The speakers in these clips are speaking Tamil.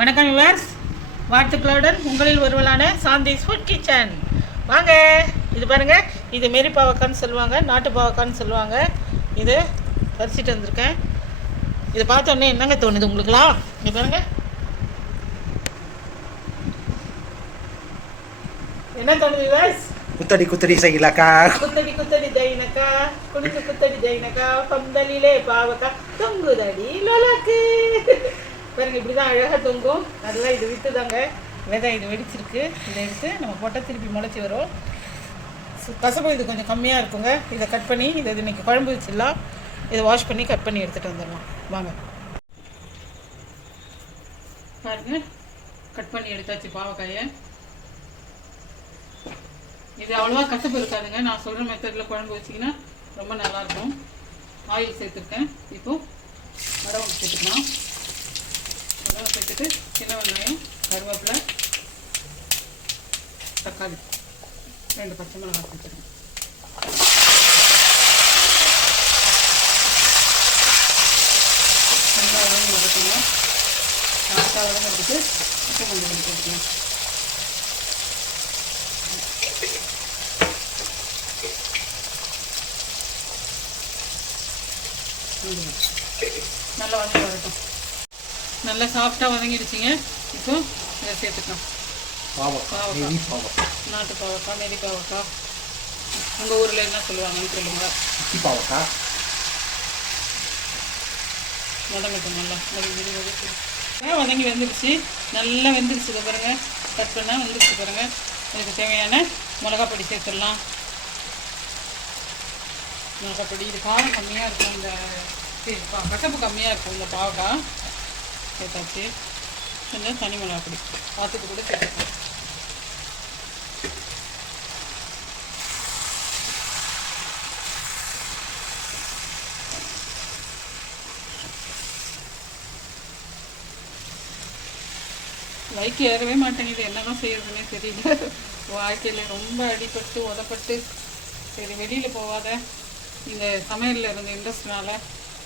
வணக்கம் விவர்ஸ் வாழ்த்துக்களுடன் உங்களில் ஒருவளான சாந்திஸ் ஃபுட் கிச்சன் வாங்க இது பாருங்க. இது மெரி பாவக்கான்னு சொல்லுவாங்க நாட்டு பாவக்கான்னு சொல்லுவாங்க. இது பறிச்சிட்டு வந்திருக்கேன். இதை பார்த்த உடனே என்னங்க தோணுது உங்களுக்குலாம் இங்கே பாருங்க. என்ன தோணுது விவர்ஸ் குத்தடி குத்தடி செய்யலாக்கா. குத்தடி குத்தடி தைனக்கா. குலுக்கு குத்தடி தைனக்கா. பந்தலிலே பாவக்கா. தொங்குதடி லொலக்கு. பாருங்க இப்படிதான் அழகாக தொங்கும். நல்லா இது வித்துதாங்க விதை இது வெடிச்சிருக்கு. இதை எடுத்து நம்ம போட்டால் திருப்பி முளைச்சி வரும். கசப்பு இது கொஞ்சம் கம்மியாக இருக்குங்க. இதை கட் பண்ணி இதை இன்னைக்கு குழம்பு வச்சிடலாம். இதை வாஷ் பண்ணி கட் பண்ணி எடுத்துகிட்டு வந்துடலாம். வாங்க. பாருங்க. கட் பண்ணி எடுத்தாச்சு பாவக்காயை. இது அவ்வளோவா கசப்பு இருக்காதுங்க. நான் சொல்கிற மெத்தடில் குழம்பு வச்சிங்கன்னா ரொம்ப நல்லாயிருக்கும் ஆயில் சேர்த்துருக்கேன். இப்போது தக்காளி. ரெண்டு பச்சை மிளகாய் சேர்த்துருக்கேன் நல்லா வதங்கி வதக்கணும். லாஸ்ட்டாக வதங்கிறதுக்கு உப்பு கொஞ்சம் ம். நல்லா வதங்கி வரட்டும். நல்லா சாஃப்டாக வதங்கிடுச்சிங்க. இப்போ இதை சேர்த்துக்கலாம். பாவக்காய். நெய் பாவக்கா நாட்டு பாவக்காய் நெறி பாவக்காய். உங்கள் ஊரில் என்ன சொல்லுவாங்கன்னு சொல்லுங்க. குட்டி பாவக்கா வதங்கட்டும் நல்லா வதங்கி வதக்கி வதங்கி வெந்துருச்சு. நல்லா வெந்துருச்சு. இதை பாருங்க. கட் பண்ணால் வெந்துருச்சு பாருங்க. இதுக்கு தேவையான மிளகா பொடி சேர்த்துடலாம். மிளகா பொடி. இது காரம் கம்மியாக இருக்கும். இந்த கசப்பு கம்மியாக இருக்கும். இந்த பாவக்காய். சேர்த்தாச்சு. கொஞ்சம் தனி மிளகா பொடி பார்த்துட்டு கூட சேர்த்துக்கலாம் லைக் ஏறவே மாட்டேங்குது. என்னதான் செய்யறதுன்னே தெரியல. வாழ்க்கையில ரொம்ப அடிபட்டு உதப்பட்டு. சரி வெளியில் போகாத. இந்த சமையலில் இருந்த இன்ட்ரெஸ்ட்னால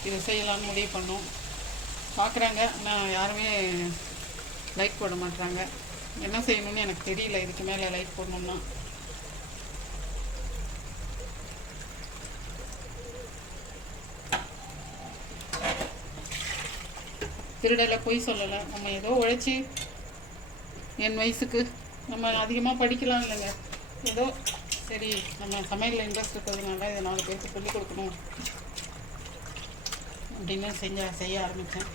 இதை செய்யலாம்னு முடிவு பண்ணோம். பார்க்குறாங்க ஆனால் யாருமே லைக் போட மாட்றாங்க. என்ன செய்யணும்னு எனக்கு தெரியல. இதுக்கு மேலே லைக் போடணும்னா. திருடலை பொய் சொல்லலை. நம்ம ஏதோ உழைச்சி என் வயசுக்கு நம்ம அதிகமாக படிக்கலாம் இல்லைங்க. ஏதோ சரி நம்ம சமையலில் இன்ட்ரெஸ்ட் இருக்கிறதுனால இதை நாலு பேருக்கு சொல்லிக் கொடுக்கணும். அப்படின்னு செஞ்ச செய்ய ஆரம்பித்தேன்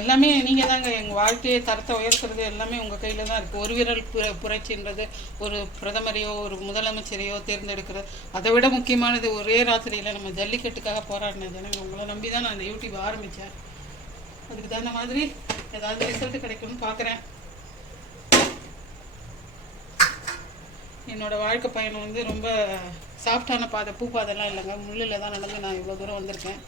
எல்லாமே நீங்கள் தாங்க எங்கள் வாழ்க்கையை தரத்தை உயர்த்துறது எல்லாமே உங்கள் கையில் தான் இருக்குது ஒரு விரல் புர புரட்சின்றது ஒரு பிரதமரையோ ஒரு முதலமைச்சரையோ தேர்ந்தெடுக்கிறது அதை விட முக்கியமானது ஒரே ராத்திரியில் நம்ம ஜல்லிக்கட்டுக்காக போராடின ஜனங்க. உங்களை நம்பி தான் நான் அந்த யூடியூப் ஆரம்பித்தேன் அதுக்கு தகுந்த மாதிரி ஏதாவது ரிசல்ட் கிடைக்கும்னு பார்க்குறேன் என்னோடய வாழ்க்கை பயணம் வந்து ரொம்ப சாஃப்டான பாதை பூ பாதைலாம் இல்லைங்க. முள்ளில் தான் நடந்து நான் இவ்வளோ தூரம் வந்திருக்கேன்.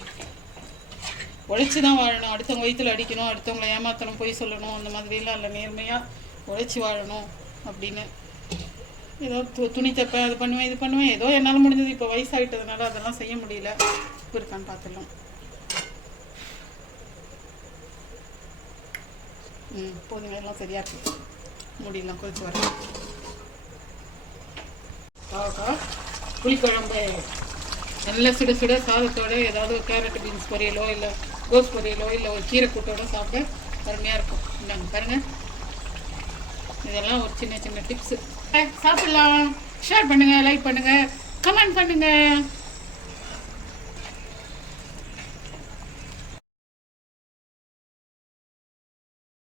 உழைச்சி தான் வாழணும். அடுத்தவங்க வயிற்றுல அடிக்கணும் அடுத்தவங்களை ஏமாத்தணும் பொய் சொல்லணும் அந்த மாதிரிலாம் இல்லை. நேர்மையாக உழைச்சி வாழணும் அப்படின்னு. ஏதோ து துணி தைப்பேன் அது பண்ணுவேன் இது பண்ணுவேன். ஏதோ என்னால் முடிஞ்சது. இப்போ வயசாகிட்டதுனால அதெல்லாம் செய்ய முடியல. இப்போ இருக்கான்னு பார்த்துடலாம் ம் போதுமே. எல்லாம் சரியாக இருக்கு. முடியலாம் கொதிச்சு வரேன் பாவக்காய் புளிக்குழம்பு. நல்ல சுட சுட சாதத்தோட ஏதாவது கேரட் பீன்ஸ் பொரியலோ இல்லை கோஸ் பொரியலோ இல்லை ஒரு கீரை கூட்டோட சாப்பிட அருமையாக இருக்கும். இந்தாங்க பாருங்க. இதெல்லாம் ஒரு சின்ன சின்ன டிப்ஸு சாப்பிடலாம். ஷேர் பண்ணுங்கள் லைக் பண்ணுங்கள் கமெண்ட் பண்ணுங்கள்